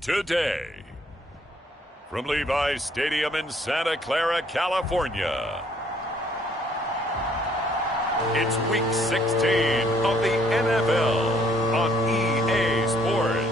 today. From Levi's Stadium in Santa Clara, California, it's Week 16 of the NFL on EA Sports.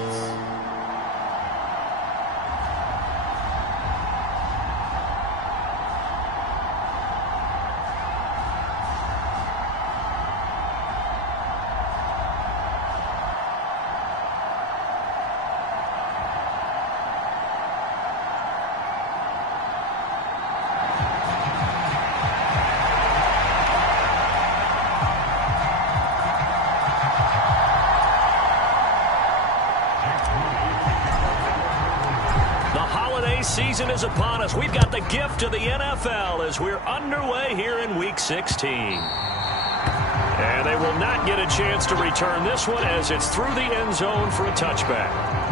Season is upon us. We've got the gift of the NFL as we're underway here in Week 16. And they will not get a chance to return this one as it's through the end zone for a touchback.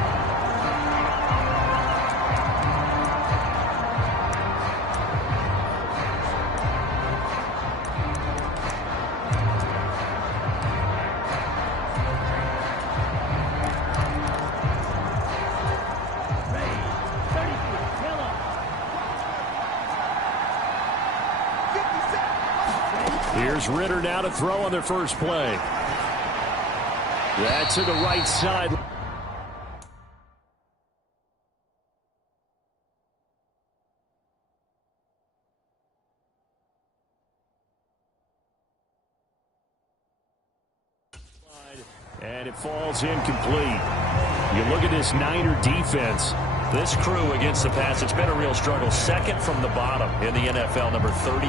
Here's Ritter now to throw on their first play. That's to the right side. And it falls incomplete. You look at this Niner defense. This crew against the pass, it's been a real struggle. Second from the bottom in the NFL, number 31.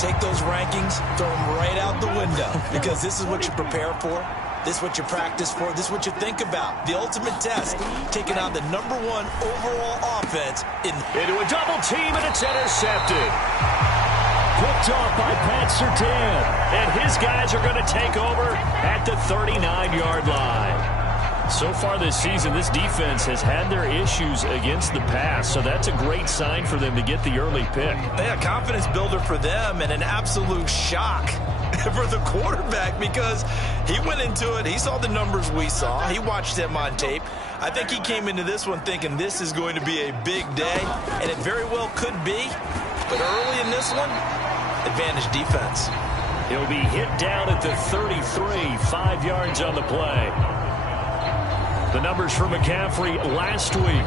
Take those rankings, throw them right out the window, because this is what you prepare for. This is what you practice for. This is what you think about. The ultimate test, taking on the #1 overall offense. Into a double team, and it's intercepted. Picked off by Pat Surtain. And his guys are going to take over at the 39-yard line. So far this season, this defense has had their issues against the pass, so that's a great sign for them to get the early pick. Yeah, confidence builder for them and an absolute shock for the quarterback because he went into it. He saw the numbers we saw. He watched them on tape. I think he came into this one thinking this is going to be a big day, and it very well could be. But early in this one, advantage defense. He'll be hit down at the 33, 5 yards on the play. The numbers for McCaffrey last week,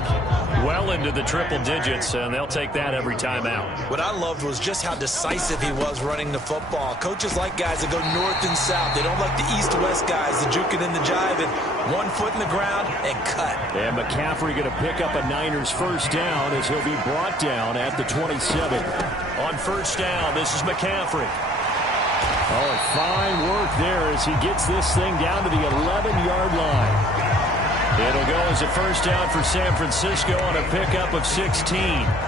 well into the triple digits, and they'll take that every time out. What I loved was just how decisive he was running the football. Coaches like guys that go north and south. They don't like the east-west guys, the juking and the jiving. 1 foot in the ground and cut. And McCaffrey going to pick up a Niners first down as he'll be brought down at the 27. On first down, this is McCaffrey. Oh, fine work there as he gets this thing down to the 11-yard line. It'll go as a first down for San Francisco on a pickup of 16.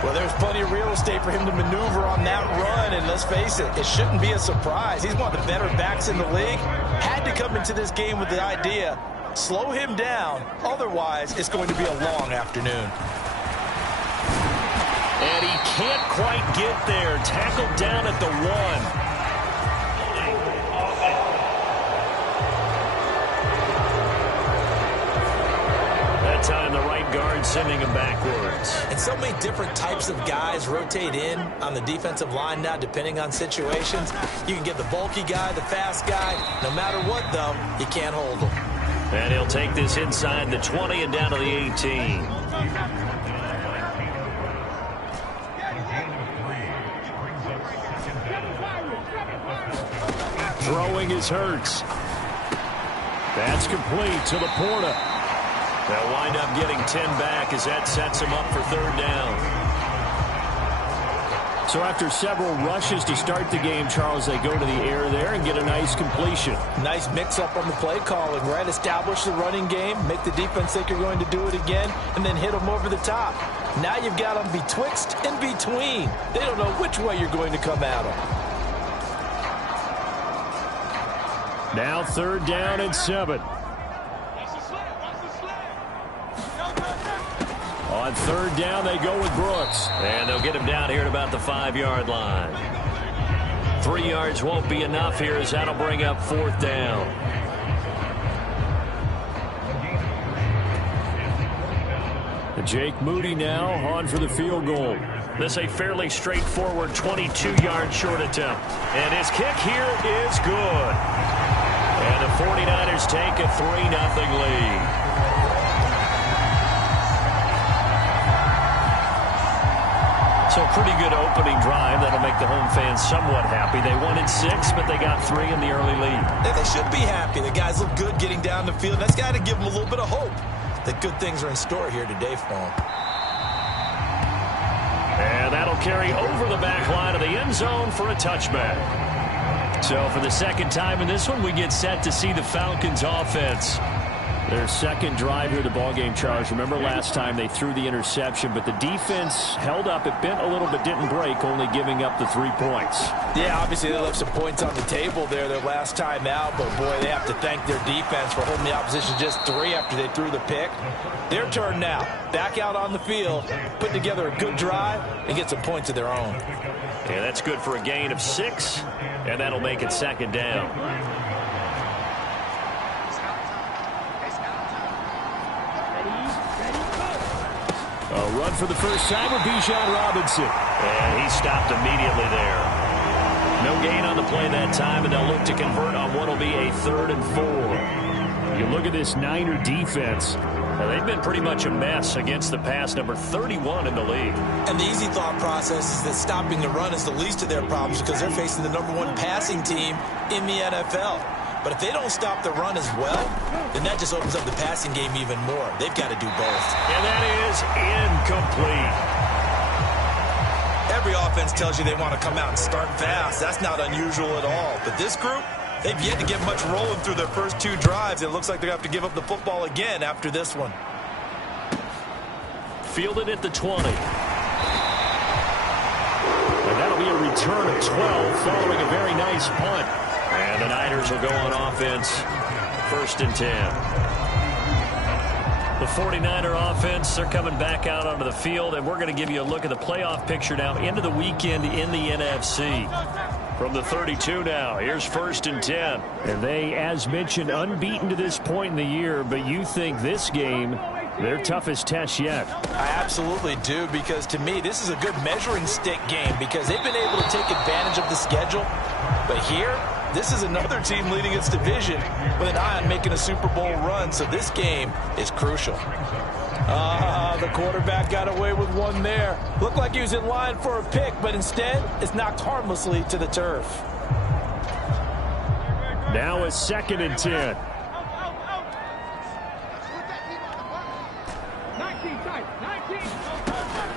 Well, there's plenty of real estate for him to maneuver on that run, and let's face it, it shouldn't be a surprise. He's one of the better backs in the league. Had to come into this game with the idea, slow him down, otherwise it's going to be a long afternoon. And he can't quite get there. Tackled down at the 1. Time the right guard sending him backwards. And so many different types of guys rotate in on the defensive line now depending on situations. You can get the bulky guy, the fast guy. No matter what, though, you can't hold him. And he'll take this inside the 20 and down to the 18. Throwing is Hurts. That's complete to Laporta. They'll wind up getting 10 back as that sets him up for third down. So after several rushes to start the game, Charles, they go to the air there and get a nice completion. Nice mix-up on the play calling, right? Establish the running game, make the defense think you're going to do it again, and then hit them over the top. Now you've got them betwixt and between. They don't know which way you're going to come at them. Now third down and 7. On third down, they go with Brooks. And they'll get him down here at about the 5-yard line. 3 yards won't be enough here as that'll bring up fourth down. Jake Moody now on for the field goal. This a fairly straightforward 22-yard short attempt. And his kick here is good. And the 49ers take a 3-0 lead. So pretty good opening drive. That'll make the home fans somewhat happy. They wanted 6, but they got 3 in the early lead. Yeah, they should be happy. The guys look good getting down the field. That's got to give them a little bit of hope that good things are in store here today for them. And that'll carry over the back line of the end zone for a touchback. So for the second time in this one, we get set to see the Falcons offense. Their second drive here, the ballgame, Charles. Remember last time they threw the interception, but the defense held up. It bent a little but didn't break, only giving up the 3 points. Yeah, obviously they left some points on the table there their last time out, but boy, they have to thank their defense for holding the opposition just 3 after they threw the pick. Their turn now. Back out on the field, put together a good drive, and get some points of their own. Yeah, that's good for a gain of 6, and that'll make it second down. A run for the first time with Bijan Robinson. And he stopped immediately there. No gain on the play that time, and they'll look to convert on what will be a 3rd and 4. You look at this Niner defense. Well, they've been pretty much a mess against the pass, number 31 in the league. And the easy thought process is that stopping the run is the least of their problems because they're facing the #1 passing team in the NFL. But if they don't stop the run as well, then that just opens up the passing game even more. They've got to do both. And that is incomplete. Every offense tells you they want to come out and start fast. That's not unusual at all. But this group, they've yet to get much rolling through their first 2 drives. It looks like they're going to have to give up the football again after this one. Fielded at the 20. And that'll be a return of 12 following a very nice punt. And the Niners will go on offense, 1st and 10. The 49er offense, they're coming back out onto the field, and we're going to give you a look at the playoff picture now into the weekend in the NFC. From the 32 now, here's 1st and 10. And they, as mentioned, unbeaten to this point in the year, but you think this game, their toughest test yet. I absolutely do, because to me, this is a good measuring stick game because they've been able to take advantage of the schedule. But here, this is another team leading its division with an eye on making a Super Bowl run, so this game is crucial. The quarterback got away with one there. Looked like he was in line for a pick, but instead, it's knocked harmlessly to the turf. Now a 2nd and 10.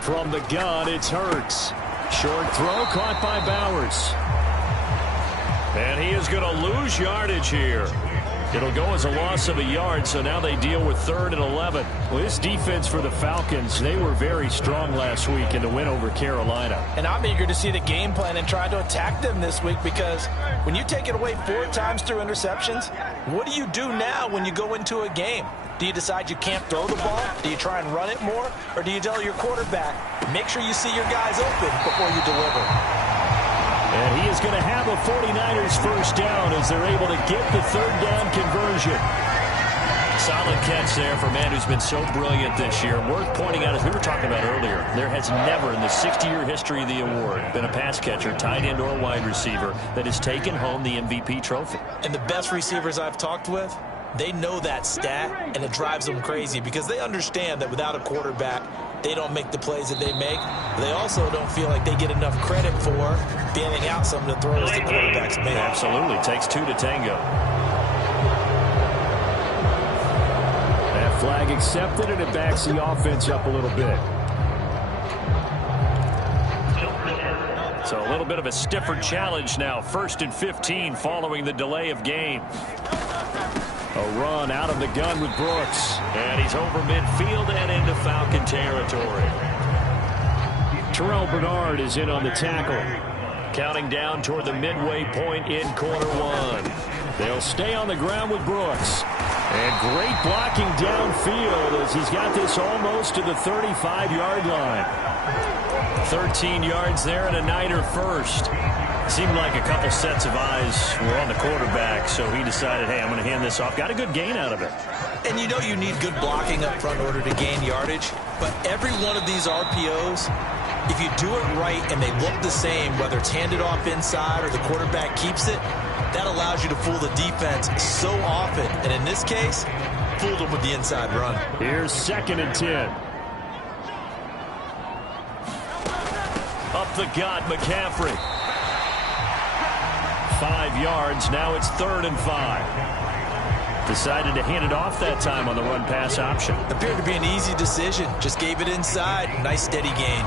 From the gun, it's Hurts. Short throw caught by Bowers. And he is going to lose yardage here. It'll go as a loss of a yard, so now they deal with 3rd and 11. Well, this defense for the Falcons, they were very strong last week in the win over Carolina. And I'm eager to see the game plan and try to attack them this week because when you take it away 4 times through interceptions, what do you do now when you go into a game? Do you decide you can't throw the ball? Do you try and run it more? Or do you tell your quarterback, make sure you see your guys open before you deliver? And he is going to have a 49ers first down as they're able to get the 3rd down conversion. Solid catch there for a man who's been so brilliant this year. Worth pointing out, as we were talking about earlier, there has never in the 60-year history of the award been a pass catcher, tight end, or wide receiver that has taken home the MVP trophy. And the best receivers I've talked with, they know that stat, and it drives them crazy because they understand that without a quarterback, they don't make the plays that they make. They also don't feel like they get enough credit for bailing out some of the throws the quarterbacks make. Absolutely. Takes 2 to tango. That flag accepted, and it backs the offense up a little bit. So a little bit of a stiffer challenge now. 1st and 15 following the delay of game. A run out of the gun with Brooks. And he's over midfield and into Falcon territory. Terrell Bernard is in on the tackle. Counting down toward the midway point in quarter 1. They'll stay on the ground with Brooks. And great blocking downfield as he's got this almost to the 35-yard line. 13 yards there and a Niner first. Seemed like a couple sets of eyes were on the quarterback, so he decided, hey, I'm going to hand this off. Got a good gain out of it. And you know you need good blocking up front in order to gain yardage, but every one of these RPOs, if you do it right and they look the same, whether it's handed off inside or the quarterback keeps it, that allows you to fool the defense so often. And in this case, fooled them with the inside run. Here's 2nd and 10. Up the gut, McCaffrey. 5 yards. Now it's 3rd and 5. Decided to hand it off that time on the run-pass option. Appeared to be an easy decision. Just gave it inside. Nice steady gain.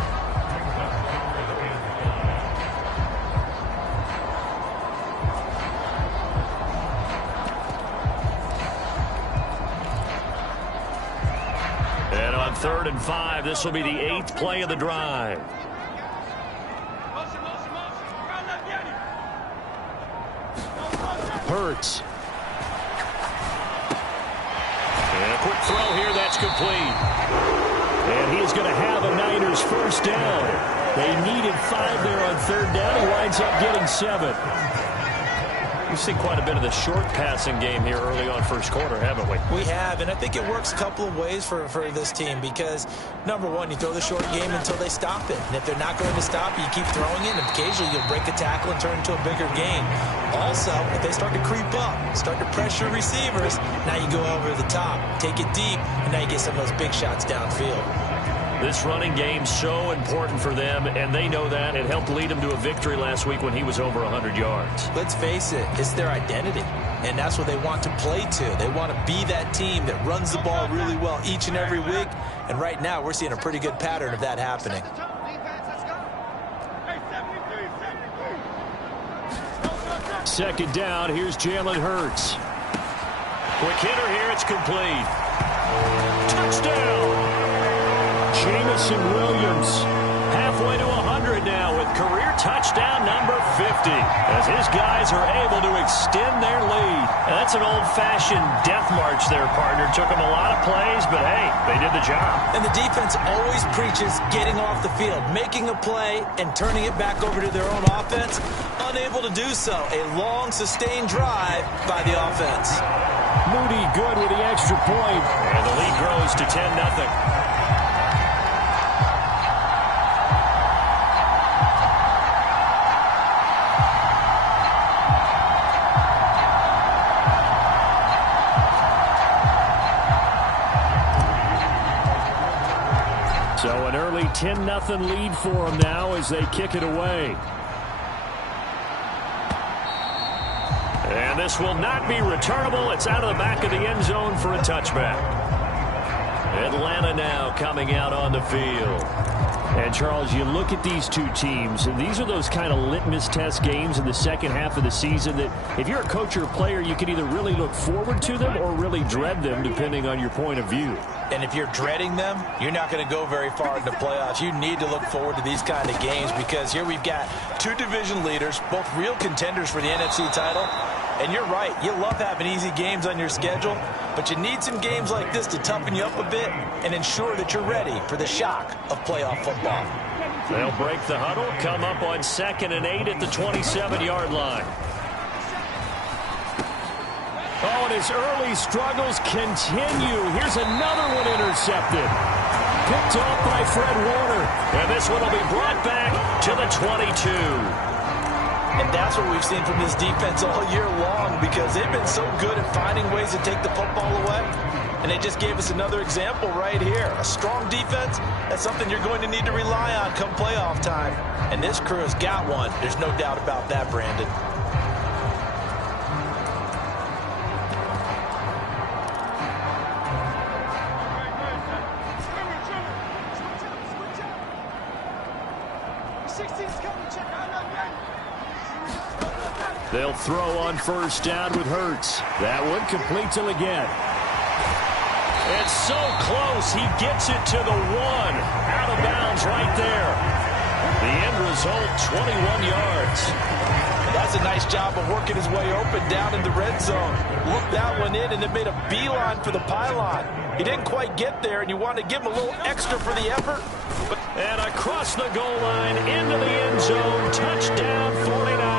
And on 3rd and 5, this will be the 8th play of the drive. Hurts. And a quick throw here, that's complete. And he is going to have a Niners first down. They needed 5 there on 3rd down. He winds up getting 7. We've seen quite a bit of the short passing game here early on first quarter, haven't we? We have, and I think it works a couple of ways for this team because, number one, you throw the short game until they stop it. And if they're not going to stop it, you keep throwing it, and occasionally you'll break a tackle and turn it into a bigger gain. Also, if they start to creep up, start to pressure receivers, now you go over the top, take it deep, and now you get some of those big shots downfield. This running game so important for them, and they know that. It helped lead them to a victory last week when he was over 100 yards. Let's face it, it's their identity, and that's what they want to play to. They want to be that team that runs the ball really well each and every week, and right now we're seeing a pretty good pattern of that happening. 2nd down, here's Jalen Hurts. Quick hitter here, it's complete. Touchdown! Jamison Williams halfway to 100 now with career touchdown number 50 as his guys are able to extend their lead. And that's an old-fashioned death march there, partner. Took them a lot of plays, but hey, they did the job. And the defense always preaches getting off the field, making a play and turning it back over to their own offense. Unable to do so. A long, sustained drive by the offense. Moody good with the extra point. And the lead grows to 10-0. So an early 10-0 lead for them now as they kick it away. And this will not be returnable. It's out of the back of the end zone for a touchback. Atlanta now coming out on the field. And, Charles, you look at these two teams, and these are those kind of litmus test games in the second half of the season that if you're a coach or a player, you can either really look forward to them or really dread them, depending on your point of view. And if you're dreading them, you're not going to go very far in the playoffs. You need to look forward to these kind of games because here we've got two division leaders, both real contenders for the NFC title. And you're right, you love having easy games on your schedule, but you need some games like this to toughen you up a bit and ensure that you're ready for the shock of playoff football. They'll break the huddle, come up on 2nd and 8 at the 27-yard line. Oh, and his early struggles continue. Here's another one intercepted. Picked off by Fred Warner. And this one will be brought back to the 22. And that's what we've seen from this defense all year long because they've been so good at finding ways to take the football away. And they just gave us another example right here. A strong defense, that's something you're going to need to rely on come playoff time. And this crew has got one. There's no doubt about that, Brandon. They'll throw on 1st down with Hurts. That one complete till again. It's so close. He gets it to the 1. Out of bounds right there. The end result, 21 yards. That's a nice job of working his way open down in the red zone. Looked that one in and then made a beeline for the pylon. He didn't quite get there, and you want to give him a little extra for the effort. And across the goal line into the end zone. Touchdown 49.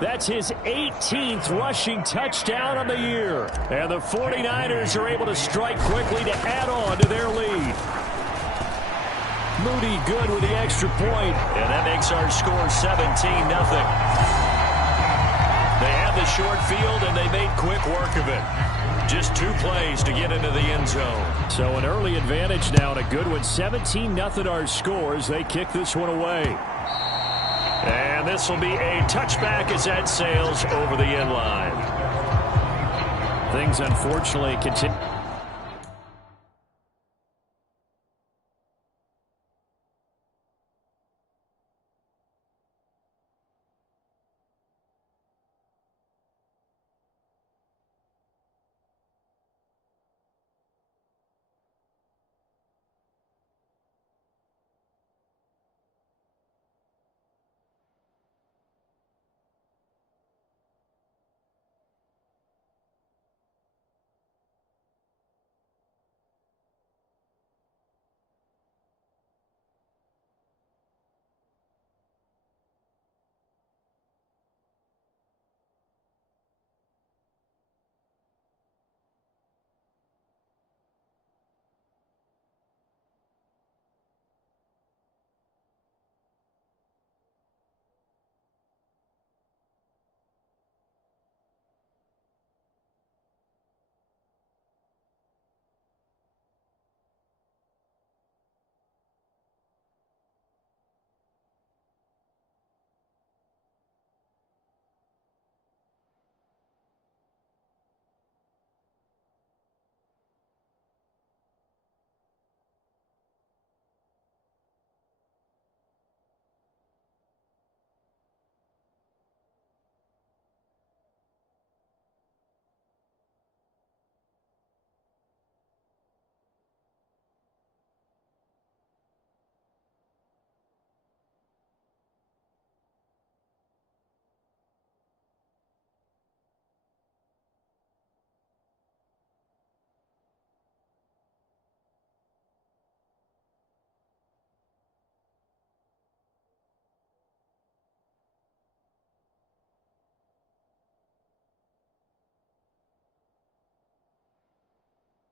That's his 18th rushing touchdown on the year. And the 49ers are able to strike quickly to add on to their lead. Moody good with the extra point, and that makes our score 17-0. They had the short field, and they made quick work of it. Just 2 plays to get into the end zone. So an early advantage now, and a good one. 17-0 our score as they kick this one away. And this will be a touchback as that sails over the end line. Things unfortunately continue.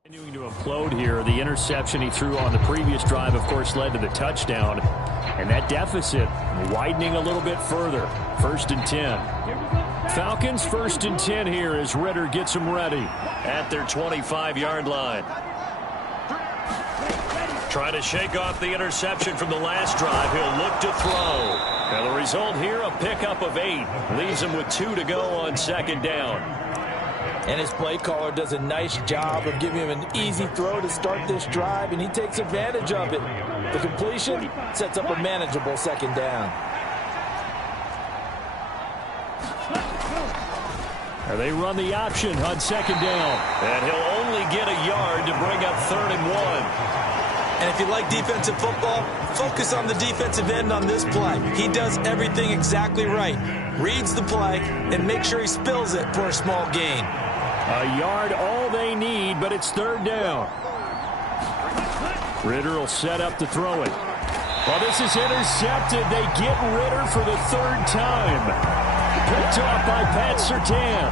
Continuing to implode here. The interception he threw on the previous drive, of course, led to the touchdown. And that deficit widening a little bit further. 1st and 10. Falcons 1st and 10 here as Ritter gets them ready at their 25-yard line. Trying to shake off the interception from the last drive. He'll look to throw. Now the result here, a pickup of 8. Leaves him with 2 to go on 2nd down. And his play caller does a nice job of giving him an easy throw to start this drive, and he takes advantage of it. The completion sets up a manageable 2nd down. Now they run the option on 2nd down. And he'll only get a yard to bring up 3rd and 1. And if you like defensive football, focus on the defensive end on this play. He does everything exactly right. Reads the play and makes sure he spills it for a small gain. A yard all they need, but it's 3rd down. Ritter will set up to throw it. Well, this is intercepted. They get Ritter for the 3rd time. Picked off by Pat Surtain.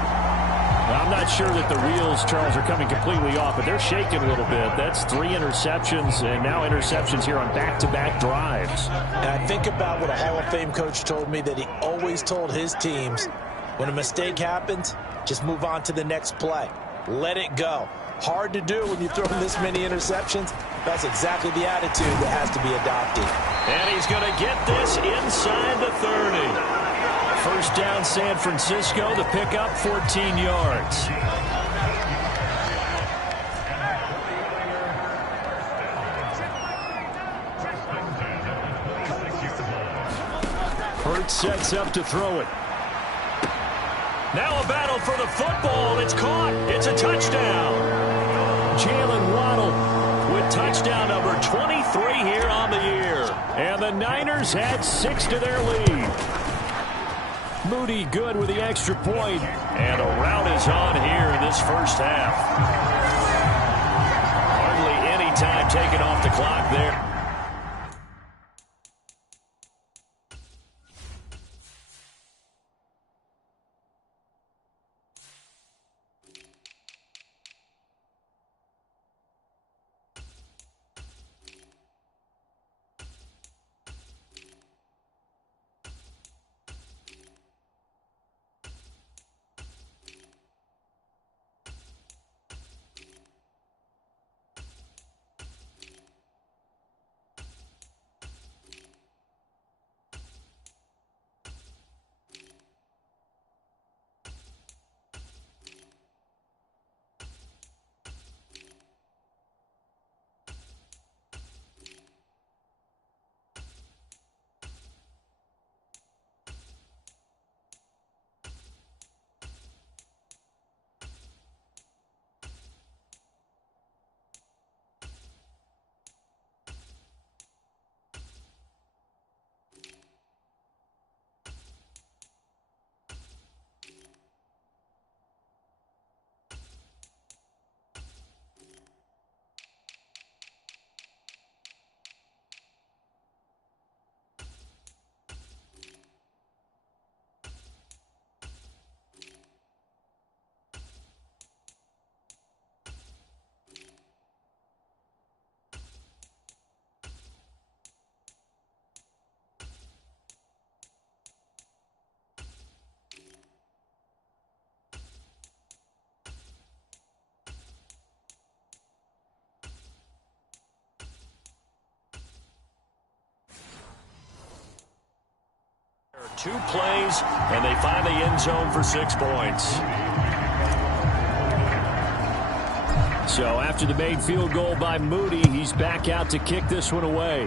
Now, I'm not sure that the wheels, Charles, are coming completely off, but they're shaking a little bit. That's 3 interceptions, and now interceptions here on back-to-back drives. And I think about what a Hall of Fame coach told me, that he always told his teams, when a mistake happens, just move on to the next play. Let it go. Hard to do when you throw this many interceptions. That's exactly the attitude that has to be adopted. And he's going to get this inside the 30. 1st down, San Francisco. The pickup, 14 yards. Hurts sets up to throw it. Now a battle for the football. It's caught. It's a touchdown. Jalen Waddle with touchdown number 23 here on the year. And the Niners add 6 to their lead. Moody good with the extra point. And a rout is on here in this 1st half. Hardly any time taken off the clock there. 2 plays, and they find the end zone for 6 points. So after the made field goal by Moody, he's back out to kick this one away.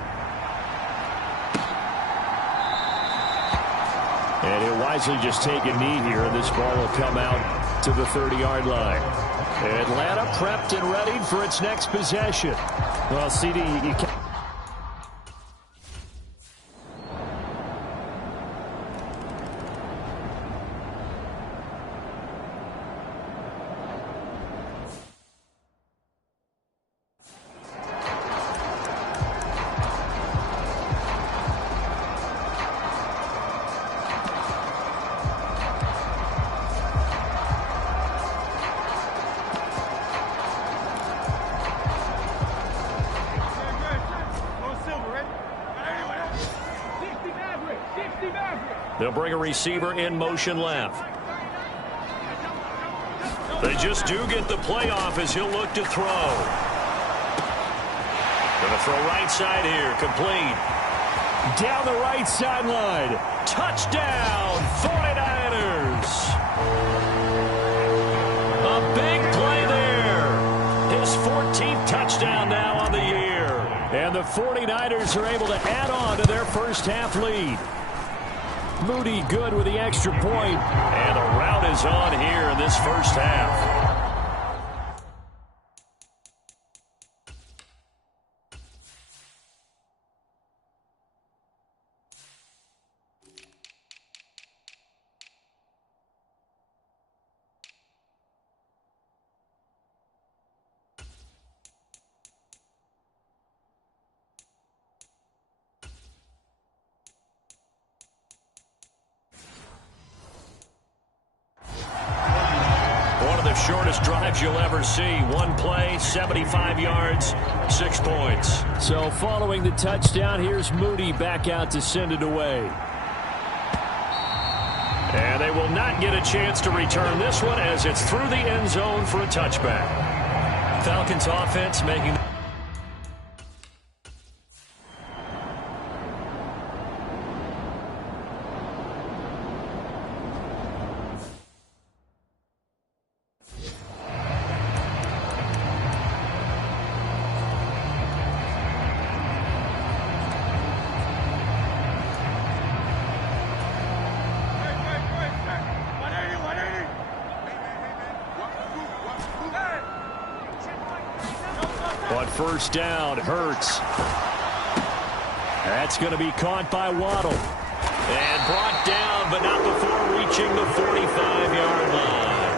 And he'll wisely just take a knee here, and this ball will come out to the 30-yard line. Atlanta prepped and ready for its next possession. Well, CD, you can't. They'll bring a receiver in motion left. They just do get the playoff as he'll look to throw. Going to throw right side here, complete. Down the right sideline. Touchdown, 49ers. A big play there. His 14th touchdown now on the year. And the 49ers are able to add on to their first half lead. Moody good with the extra point, and the rout is on here in this first half. Shortest drives you'll ever see. 1 play, 75 yards, 6 points. So following the touchdown, here's Moody back out to send it away. And they will not get a chance to return this one as it's through the end zone for a touchback. Falcons offense making... On first down, Hurts. That's going to be caught by Waddle. And brought down, but not before reaching the 45-yard line.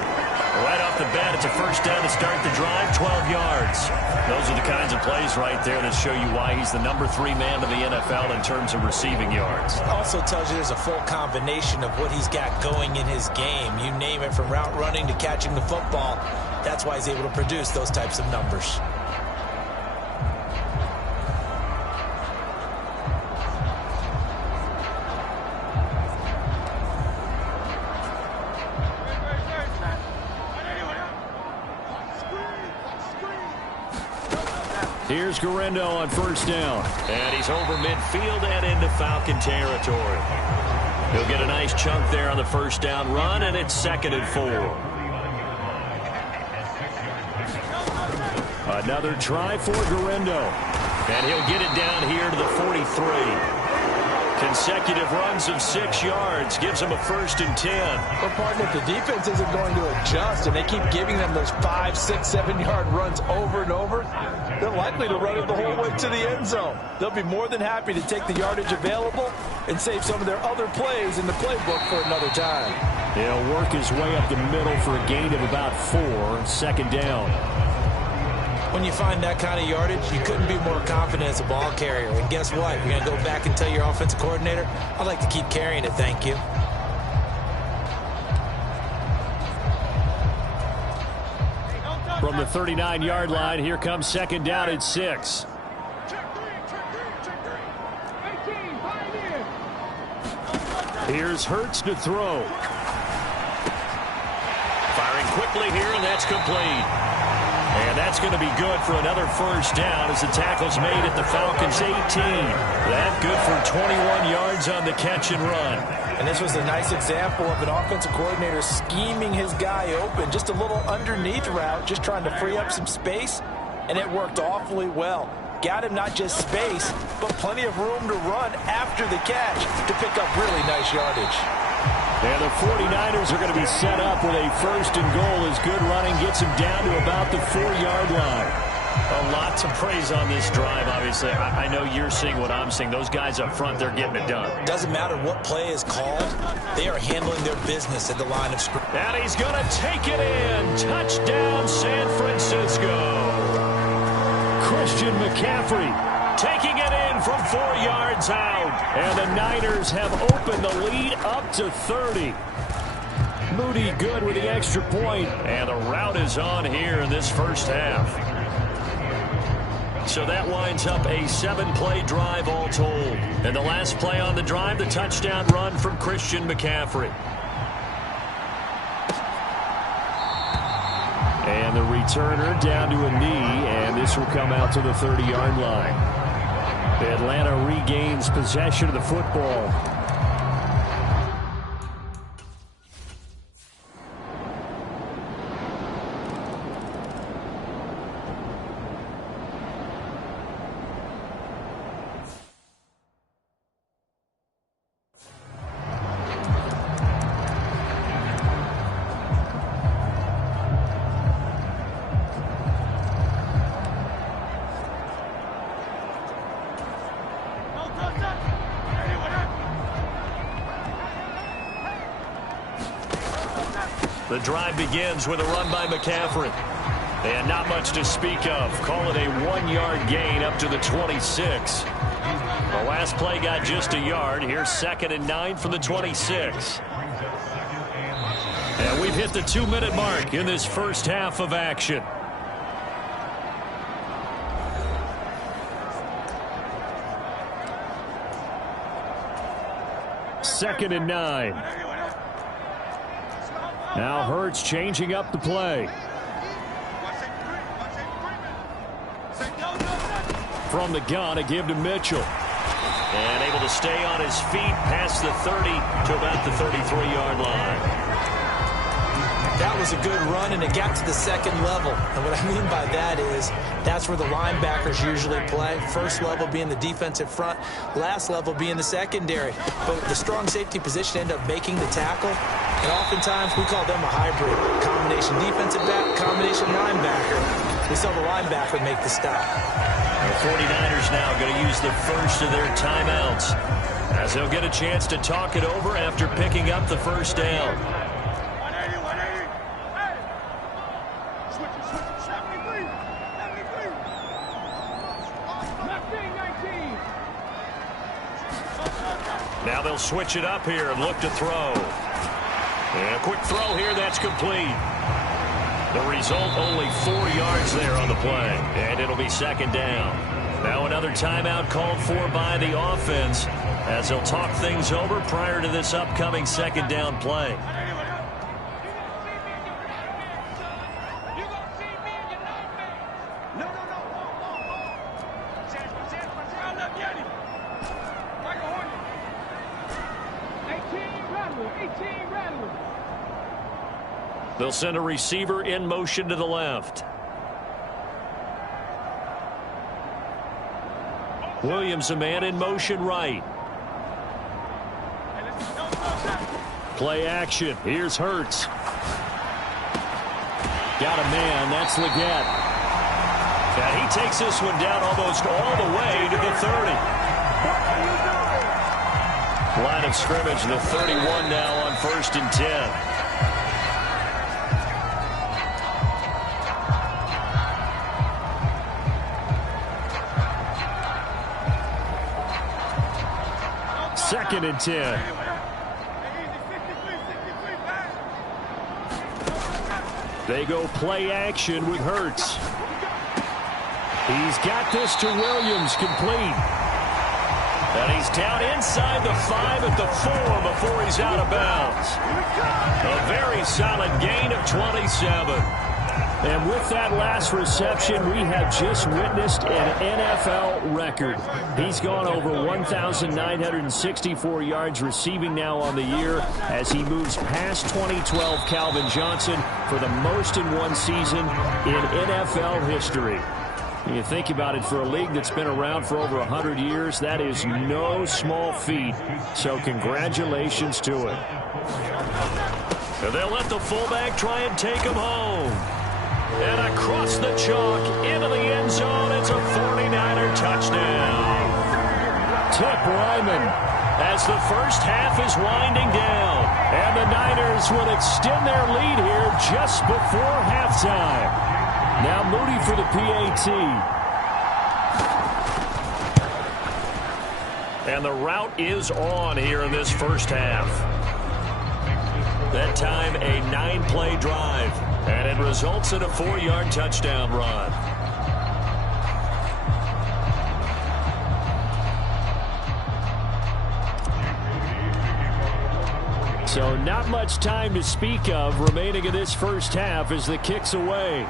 Right off the bat, it's a first down to start the drive, 12 yards. Those are the kinds of plays right there that show you why he's the number 3 man of the NFL in terms of receiving yards. Also tells you there's a full combination of what he's got going in his game. You name it, from route running to catching the football. That's why he's able to produce those types of numbers. Here's Garendo on first down. And he's over midfield and into Falcon territory. He'll get a nice chunk there on the first down run, and it's 2nd and 4. Another try for Garendo. And he'll get it down here to the 43. Consecutive runs of 6 yards gives them a 1st and 10. Well, partner, if the defense isn't going to adjust and they keep giving them those 5, 6, 7-yard runs over and over, they're likely to run it the whole way to the end zone. They'll be more than happy to take the yardage available and save some of their other plays in the playbook for another time. He'll work his way up the middle for a gain of about 4, 2nd down. When you find that kind of yardage, you couldn't be more confident as a ball carrier. And guess what? You're going to go back and tell your offensive coordinator, I'd like to keep carrying it, thank you. From the 39-yard line, here comes 2nd down and 6. Here's Hurts to throw. Firing quickly here, and that's complete. And that's going to be good for another first down as the tackle's made at the Falcons' 18. That good for 21 yards on the catch and run. And this was a nice example of an offensive coordinator scheming his guy open. Just a little underneath route, just trying to free up some space, and it worked awfully well. Got him not just space, but plenty of room to run after the catch to pick up really nice yardage. And the 49ers are going to be set up with a first and goal as good running gets them down to about the 4-yard line. A lot to praise on this drive, obviously. I know you're seeing what I'm seeing. Those guys up front, they're getting it done. Doesn't matter what play is called. They are handling their business at the line of scrimmage. And he's going to take it in. Touchdown, San Francisco. Christian McCaffrey taking it in from 4 yards out. And the Niners have opened the lead up to 30. Moody good with the extra point. And the route is on here in this first half. So that winds up a 7-play drive all told. And the last play on the drive, the touchdown run from Christian McCaffrey. And the returner down to a knee, and this will come out to the 30-yard line. Atlanta regains possession of the football. The drive begins with a run by McCaffrey. And not much to speak of. Call it a 1-yard gain up to the 26. The last play got just a yard. Here's 2nd and 9 from the 26. And we've hit the 2-minute mark in this first half of action. Second and 9. Now Hurts changing up the play. From the gun, a give to Mitchell. And able to stay on his feet past the 30 to about the 33-yard line. That was a good run, and it got to the second level. And what I mean by that is that's where the linebackers usually play. First level being the defensive front, last level being the secondary. But the strong safety position ended up making the tackle, and oftentimes we call them a hybrid. Combination defensive back, combination linebacker. We saw the linebacker make the stop. The 49ers now going to use the first of their timeouts as they'll get a chance to talk it over after picking up the first down. Now they'll switch it up here and look to throw. And a quick throw here, that's complete. The result, only 4 yards there on the play. And it'll be second down. Now another timeout called for by the offense as they'll talk things over prior to this upcoming second down play. They'll send a receiver in motion to the left. Williams, a man in motion right. Play action. Here's Hurts. Got a man. That's Leggett. And he takes this one down almost all the way to the 30. Line of scrimmage, the 31 now on 1st and 10. Second and 10. They go play action with Hurts. He's got this to Williams, complete. And he's down inside the 5 at the 4 before he's out of bounds. A very solid gain of 27. And with that last reception, we have just witnessed an NFL record. He's gone over 1,964 yards receiving now on the year as he moves past 2012 Calvin Johnson for the most in one season in NFL history. When you think about it, for a league that's been around for over 100 years, that is no small feat. So congratulations to him. And they'll let the fullback try and take him home. And across the chalk into the end zone, it's a 49er touchdown. Tip Ryman as the first half is winding down. And the Niners will extend their lead here just before halftime. Now Moody for the PAT. And the route is on here in this first half. That time a 9-play drive. And it results in a 4-yard touchdown run. So not much time to speak of remaining in this first half as the kick's away.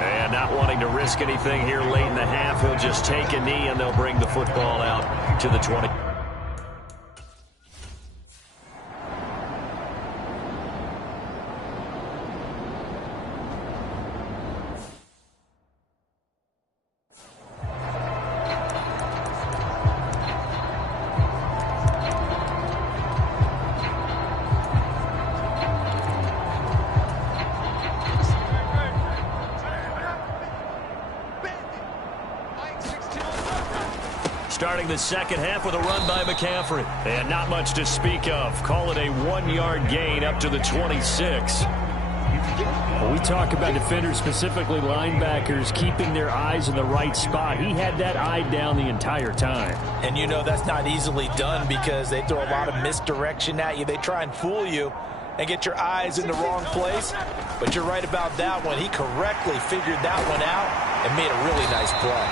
And not wanting to risk anything here late in the half, he'll just take a knee and they'll bring the football out to the 20. Starting the second half with a run by McCaffrey. And not much to speak of. Call it a 1-yard gain up to the 26. When we talk about defenders, specifically linebackers, keeping their eyes in the right spot, he had that eye down the entire time. And you know that's not easily done because they throw a lot of misdirection at you. They try and fool you and get your eyes in the wrong place. But you're right about that one. He correctly figured that one out and made a really nice play.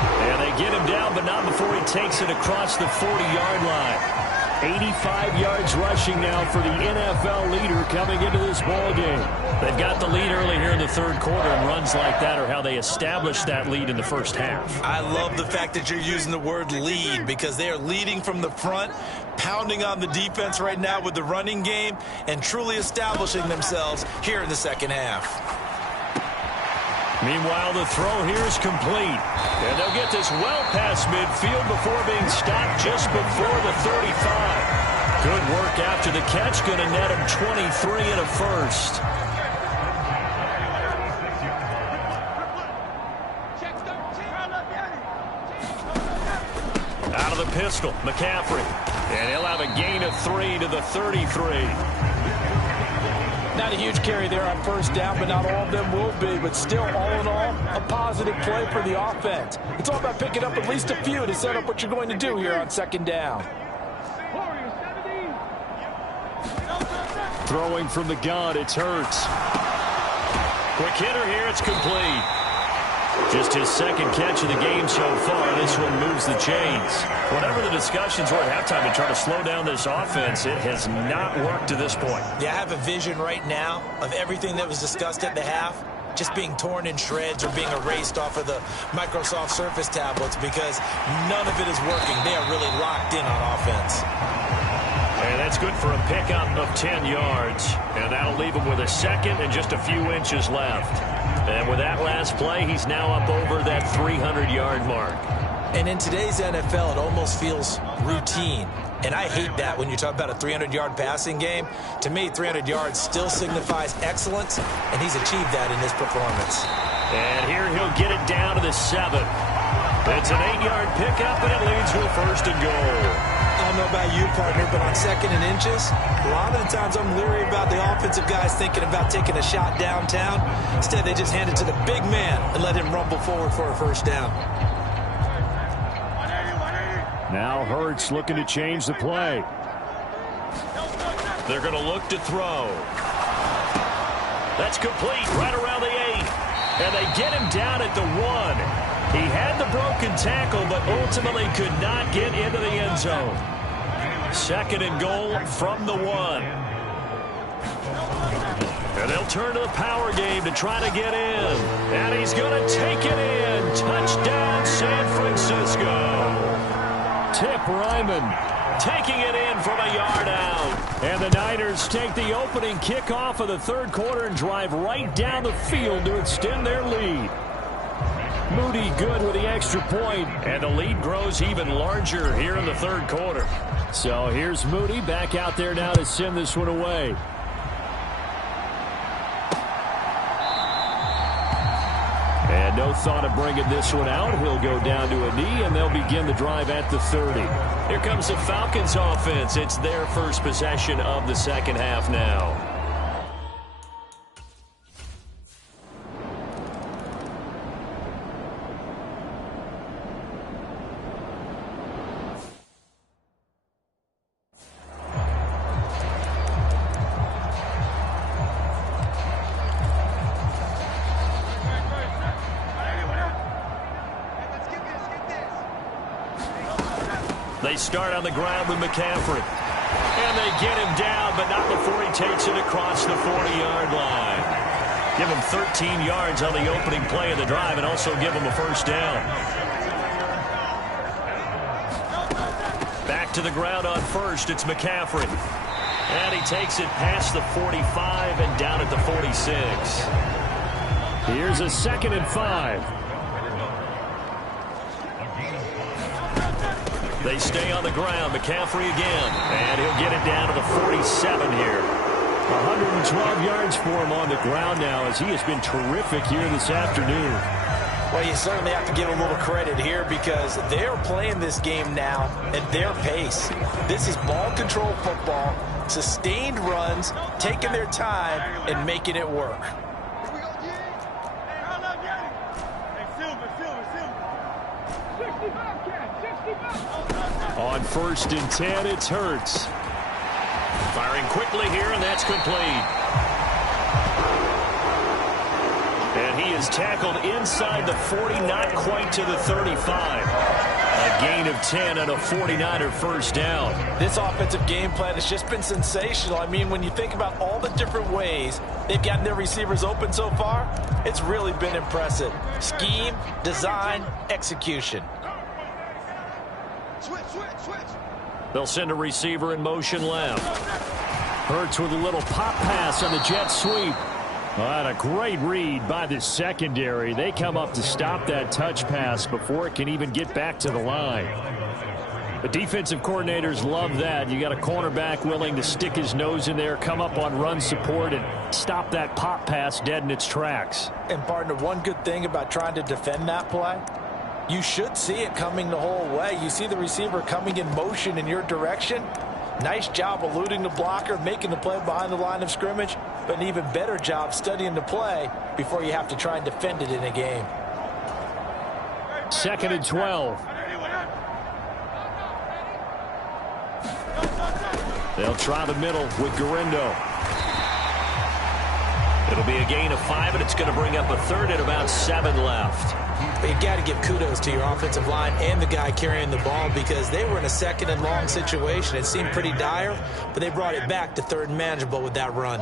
And they get him down, but not before he takes it across the 40-yard line. 85 yards rushing now for the NFL leader coming into this ball game. They've got the lead early here in the third quarter, and runs like that are how they established that lead in the first half. I love the fact that you're using the word lead because they are leading from the front, pounding on the defense right now with the running game, and truly establishing themselves here in the second half. Meanwhile, the throw here is complete. And they'll get this well past midfield before being stopped just before the 35. Good work after the catch. Going to net him 23 and a first. Out of the pistol, McCaffrey. And he'll have a gain of 3 to the 33. Not a huge carry there on first down, but not all of them will be. But still, all in all, a positive play for the offense. It's all about picking up at least a few to set up what you're going to do here on second down. Throwing from the gun, it's Hurts. Quick hitter here, it's complete. Just his second catch of the game so far. This one moves the chains. Whatever the discussions were at halftime to try to slow down this offense, it has not worked to this point. Yeah, I have a vision right now of everything that was discussed at the half just being torn in shreds or being erased off of the Microsoft Surface tablets because none of it is working. They are really locked in on offense. And that's good for a pickup of 10 yards. And that'll leave him with a second and just a few inches left. And with that last play, he's now up over that 300-yard mark. And in today's NFL, it almost feels routine. And I hate that when you talk about a 300-yard passing game. To me, 300 yards still signifies excellence, and he's achieved that in this performance. And here he'll get it down to the 7. It's an 8-yard pickup, and it leads to a first and goal. I don't know about you, partner, but on second and inches, a lot of the times I'm leery about the offensive guys thinking about taking a shot downtown. Instead, they just hand it to the big man and let him rumble forward for a first down. Now Hurts looking to change the play. They're going to look to throw. That's complete right around the 8. And they get him down at the 1. He had the broken tackle, but ultimately could not get into the end zone. Second and goal from the 1. And they'll turn to the power game to try to get in. And he's going to take it in. Touchdown, San Francisco. Tip Ryman taking it in from a yard out. And the Niners take the opening kickoff of the third quarter and drive right down the field to extend their lead. Moody good with the extra point. And the lead grows even larger here in the third quarter. So here's Moody back out there now to send this one away. And no thought of bringing this one out. He'll go down to a knee, and they'll begin the drive at the 30. Here comes the Falcons offense. It's their first possession of the second half now. They start on the ground with McCaffrey. And they get him down, but not before he takes it across the 40-yard line. Give him 13 yards on the opening play of the drive and also give him a first down. Back to the ground on first. It's McCaffrey. And he takes it past the 45 and down at the 46. Here's a 2nd and 5. They stay on the ground. McCaffrey again. And he'll get it down to the 47 here. 112 yards for him on the ground now as he has been terrific here this afternoon. Well, you certainly have to give him a little credit here because they're playing this game now at their pace. This is ball control football, sustained runs, taking their time, and making it work. On 1st and 10, it's Hurts. Firing quickly here, and that's complete. And he is tackled inside the 40, not quite to the 35. A gain of 10 and a 49er first down. This offensive game plan has just been sensational. I mean, when you think about all the different ways they've gotten their receivers open so far, it's really been impressive. Scheme, design, execution. They'll send a receiver in motion left. Hurts with a little pop pass on the jet sweep. What a great read by the secondary. They come up to stop that touch pass before it can even get back to the line. The defensive coordinators love that. You got a cornerback willing to stick his nose in there, come up on run support, and stop that pop pass dead in its tracks. And, partner, one good thing about trying to defend that play, you should see it coming the whole way. You see the receiver coming in motion in your direction. Nice job eluding the blocker, making the play behind the line of scrimmage, but an even better job studying the play before you have to try and defend it in a game. 2nd and 12. They'll try the middle with Garindo. It'll be a gain of 5, and it's going to bring up a 3rd and about 7 left. But you've got to give kudos to your offensive line and the guy carrying the ball because they were in a 2nd and long situation. It seemed pretty dire, but they brought it back to 3rd and manageable with that run.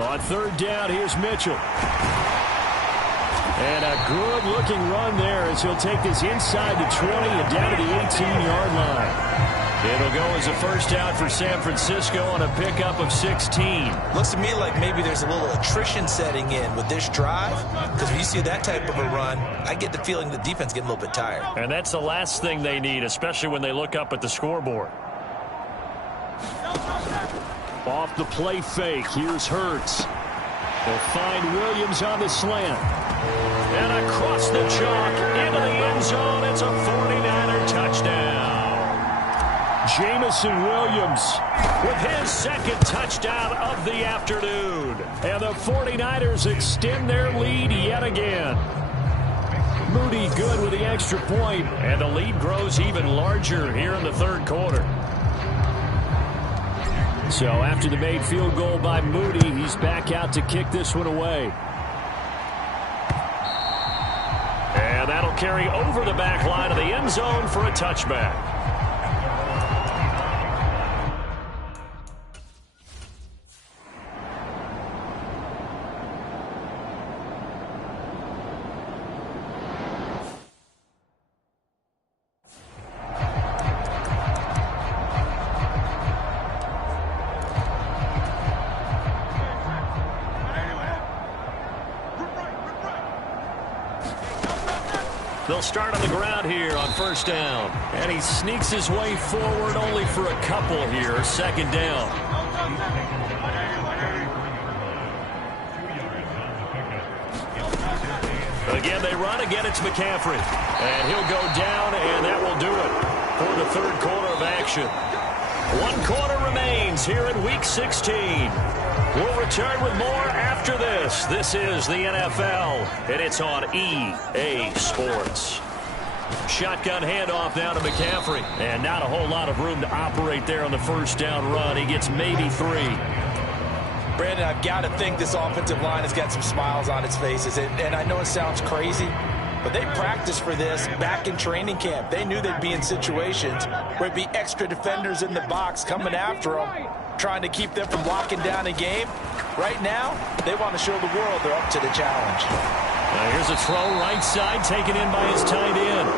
On 3rd down, here's Mitchell. And a good-looking run there as he'll take this inside the 20 and down to the 18-yard line. It'll go as a first down for San Francisco on a pickup of 16. Looks to me like maybe there's a little attrition setting in with this drive, because when you see that type of a run, I get the feeling the defense getting a little bit tired. And that's the last thing they need, especially when they look up at the scoreboard. Off the play fake, here's Hurts. They'll find Williams on the slant. And across the chalk into the end zone, it's a 49er touchdown. Jamison Williams with his 2nd touchdown of the afternoon. And the 49ers extend their lead yet again. Moody good with the extra point. And the lead grows even larger here in the 3rd quarter. So after the made field goal by Moody, he's back out to kick this one away. And that'll carry over the back line of the end zone for a touchback. They'll start on the ground here on first down. And he sneaks his way forward only for a couple here. Second down. Again, they run. Again, it's McCaffrey. And he'll go down, and that will do it for the third quarter of action. 1 quarter remains here in Week 16. We'll return with more after this. This is the NFL, and it's on EA Sports. Shotgun handoff down to McCaffrey. And not a whole lot of room to operate there on the first down run. He gets maybe 3. Brandon, I've got to think this offensive line has got some smiles on its faces. And I know it sounds crazy, but they practiced for this back in training camp. They knew they'd be in situations where it'd be extra defenders in the box coming after them, trying to keep them from locking down a game. Right now, they want to show the world they're up to the challenge. Now here's a throw right side, taken in by his tight end.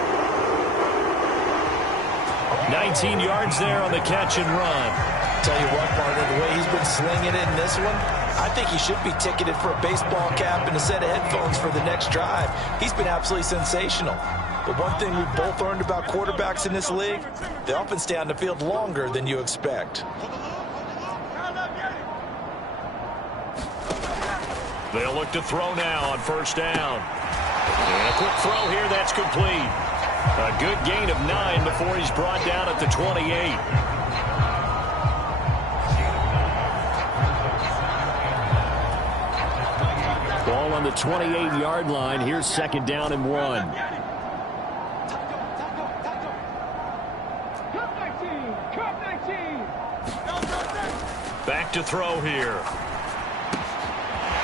19 yards there on the catch and run. Tell you what, partner, the way he's been slinging it in this one, I think he should be ticketed for a baseball cap and a set of headphones for the next drive. He's been absolutely sensational. But one thing we've both learned about quarterbacks in this league, they often stay on the field longer than you expect. They'll look to throw now on first down. And a quick throw here, that's complete. A good gain of 9 before he's brought down at the 28. Ball on the 28-yard line. Here's second down and 1. Back to throw here.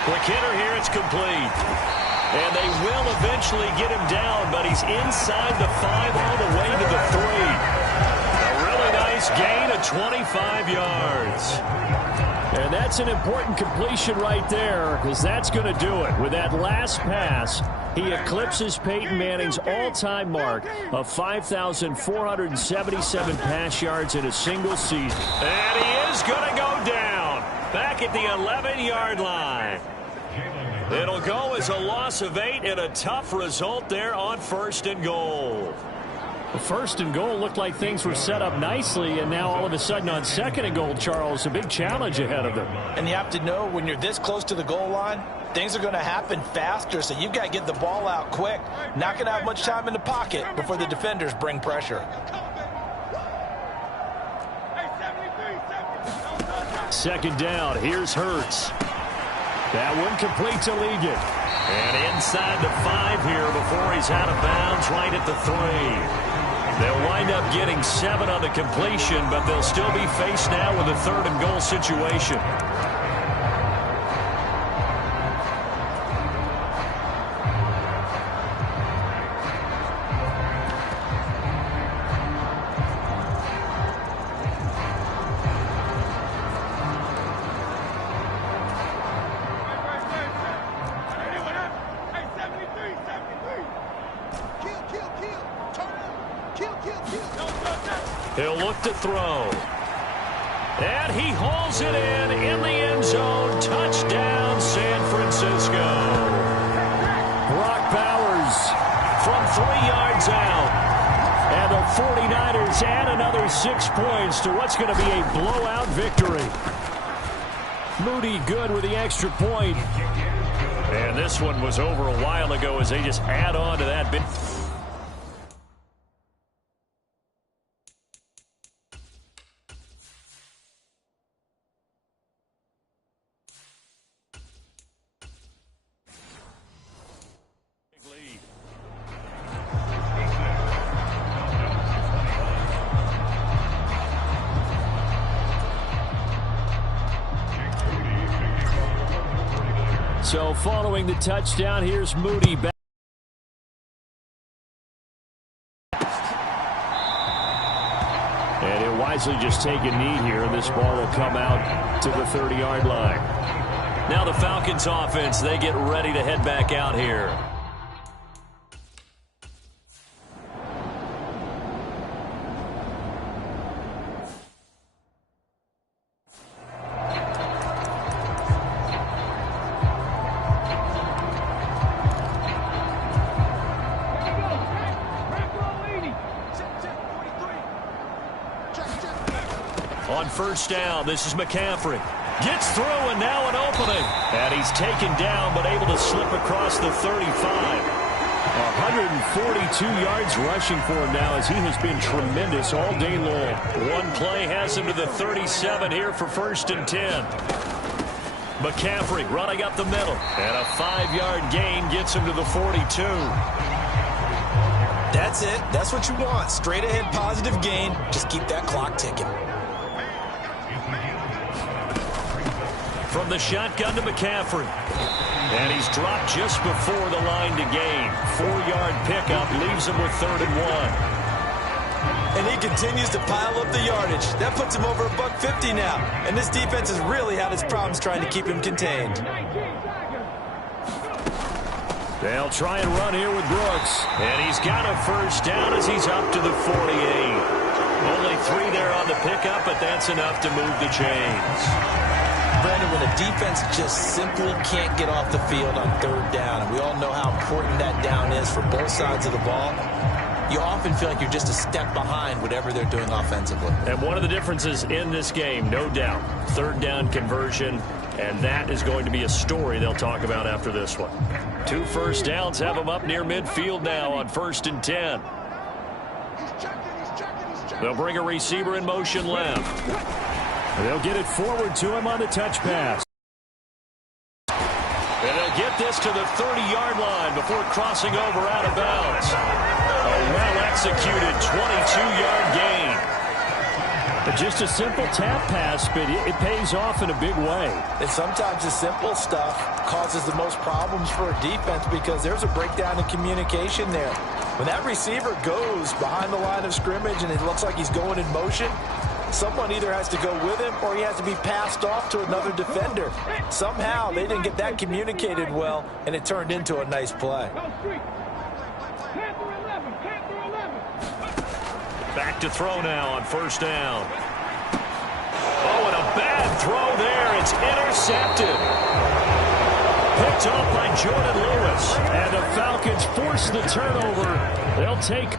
Quick hitter here. It's complete. And they will eventually get him down, but he's inside the 5 all the way to the 3. A really nice gain of 25 yards. And that's an important completion right there, because that's going to do it. With that last pass, he eclipses Peyton Manning's all-time mark of 5,477 pass yards in a single season. And he is going to go down back at the 11-yard line. It'll go as a loss of 8 and a tough result there on first and goal. The first and goal looked like things were set up nicely, and now all of a sudden on second and goal, Charles, a big challenge ahead of them. And you have to know when you're this close to the goal line, things are going to happen faster, so you've got to get the ball out quick. Not going to have much time in the pocket before the defenders bring pressure. Second down, here's Hurts. That one complete to Ligon. And inside the 5 here before he's out of bounds right at the 3. They'll wind up getting 7 on the completion, but they'll still be faced now with a third and goal situation. He'll look to throw. And he hauls it in the end zone. Touchdown, San Francisco. Brock Bowers from 3 yards out. And the 49ers add another 6 points to what's going to be a blowout victory. Moody good with the extra point. And this one was over a while ago as they just add on to that bit. So following the touchdown, here's Moody back. And he'll wisely just take a knee here, and this ball will come out to the 30-yard line. Now the Falcons offense, they get ready to head back out here. On first down, this is McCaffrey. Gets through and now an opening. And he's taken down but able to slip across the 35. 142 yards rushing for him now as he has been tremendous all day long. One play has him to the 37 here for 1st and 10. McCaffrey running up the middle. And a 5-yard gain gets him to the 42. That's it. That's what you want. Straight ahead positive gain. Just keep that clock ticking. From the shotgun to McCaffrey. And he's dropped just before the line to gain. 4-yard pickup leaves him with 3rd and 1. And he continues to pile up the yardage. That puts him over $150 now. And this defense has really had its problems trying to keep him contained. They'll try and run here with Brooks. And he's got a first down as he's up to the 48. Only 3 there on the pickup, but that's enough to move the chains. Brandon, when a defense just simply can't get off the field on 3rd down, and we all know how important that down is for both sides of the ball, you often feel like you're just a step behind whatever they're doing offensively. And one of the differences in this game, no doubt, 3rd down conversion, and that is going to be a story they'll talk about after this one. 2 first downs have them up near midfield now on 1st and 10. They'll bring a receiver in motion left. They'll get it forward to him on the touch pass. And they'll get this to the 30-yard line before crossing over out of bounds. A well-executed 22-yard gain. Just a simple tap pass, but it pays off in a big way. And sometimes the simple stuff causes the most problems for a defense because there's a breakdown in communication there. When that receiver goes behind the line of scrimmage and it looks like he's going in motion, someone either has to go with him or he has to be passed off to another defender. Somehow they didn't get that communicated well, and it turned into a nice play. Back to throw now on 1st down. Oh, and a bad throw there. It's intercepted. Picked off by Jordan Lewis. And the Falcons force the turnover. They'll take...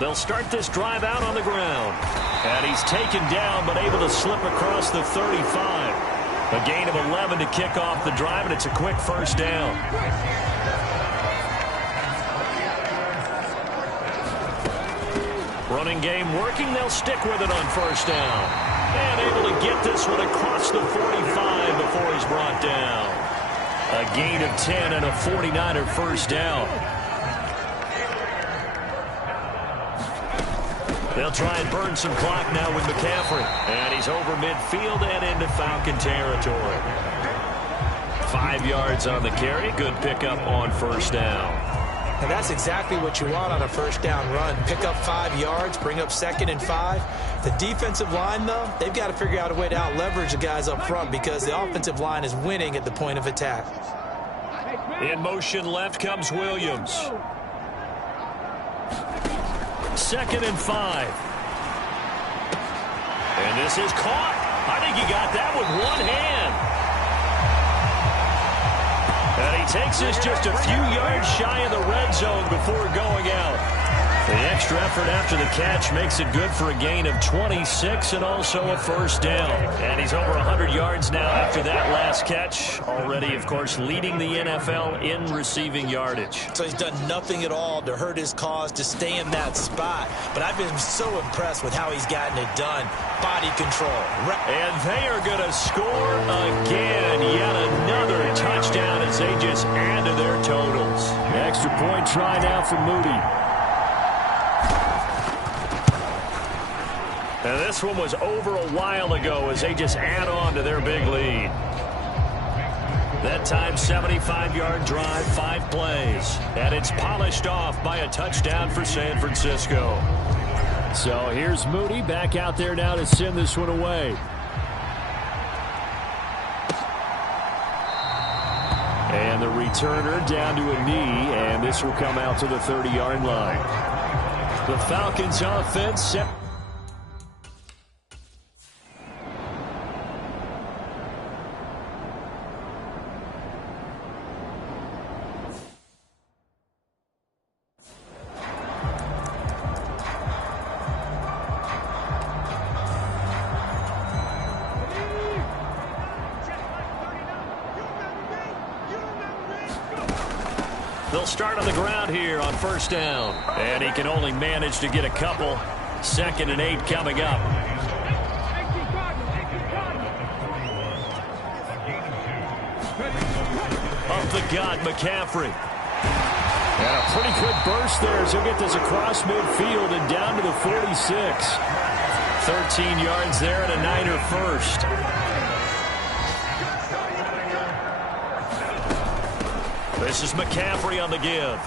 They'll start this drive out on the ground. And he's taken down but able to slip across the 35. A gain of 11 to kick off the drive, and it's a quick first down. Running game working. They'll stick with it on 1st down. And able to get this one across the 45 before he's brought down. A gain of 10 and a 49er first down. They'll try and burn some clock now with McCaffrey. And he's over midfield and into Falcon territory. 5 yards on the carry. Good pickup on 1st down. And that's exactly what you want on a 1st down run. Pick up 5 yards, bring up 2nd and 5. The defensive line, though, they've got to figure out a way to out-leverage the guys up front because the offensive line is winning at the point of attack. In motion left comes Williams. 2nd and 5. And this is caught. I think he got that with one hand. And he takes this just a few yards shy of the red zone before going out. The extra effort after the catch makes it good for a gain of 26 and also a 1st down. And he's over 100 yards now after that last catch. Already, of course, leading the NFL in receiving yardage. So he's done nothing at all to hurt his cause to stay in that spot. But I've been so impressed with how he's gotten it done. Body control. And they are going to score again. Yet another touchdown as they just add to their totals. Extra point try now for Moody. And this one was over a while ago as they just add on to their big lead. That time, 75-yard drive, 5 plays. And it's polished off by a touchdown for San Francisco. So here's Moody back out there now to send this one away. returner down to a knee, and this will come out to the 30-yard line. The Falcons offense set. They'll start on the ground here on first down. And he can only manage to get a couple. 2nd and 8 coming up. Up the gut, McCaffrey. And a pretty good burst there as he'll get this across midfield and down to the 46. 13 yards there and a Niner first. This is McCaffrey on the give.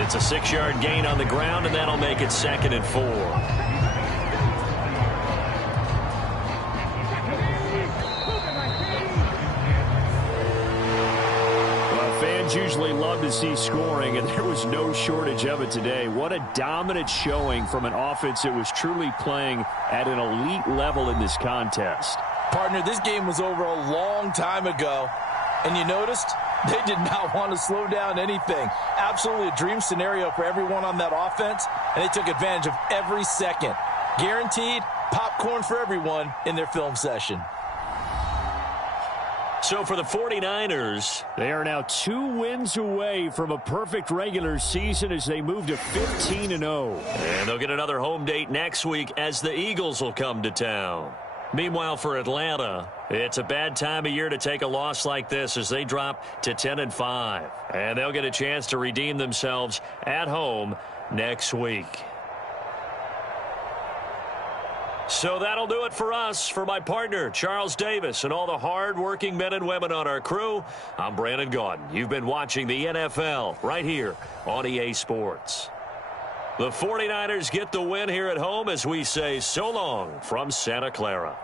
It's a 6-yard gain on the ground, and that'll make it 2nd and 4. Well, fans usually love to see scoring, and there was no shortage of it today. What a dominant showing from an offense that was truly playing at an elite level in this contest. Partner, this game was over a long time ago. And you noticed they did not want to slow down anything. Absolutely a dream scenario for everyone on that offense, and they took advantage of every second. Guaranteed popcorn for everyone in their film session. So for the 49ers, they are now 2 wins away from a perfect regular season as they move to 15-0. And they'll get another home date next week as the Eagles will come to town. Meanwhile, for Atlanta, it's a bad time of year to take a loss like this as they drop to 10-5. And they'll get a chance to redeem themselves at home next week. So that'll do it for us. For my partner, Charles Davis, and all the hard-working men and women on our crew, I'm Brandon Gaudin. You've been watching the NFL right here on EA Sports. The 49ers get the win here at home as we say so long from Santa Clara.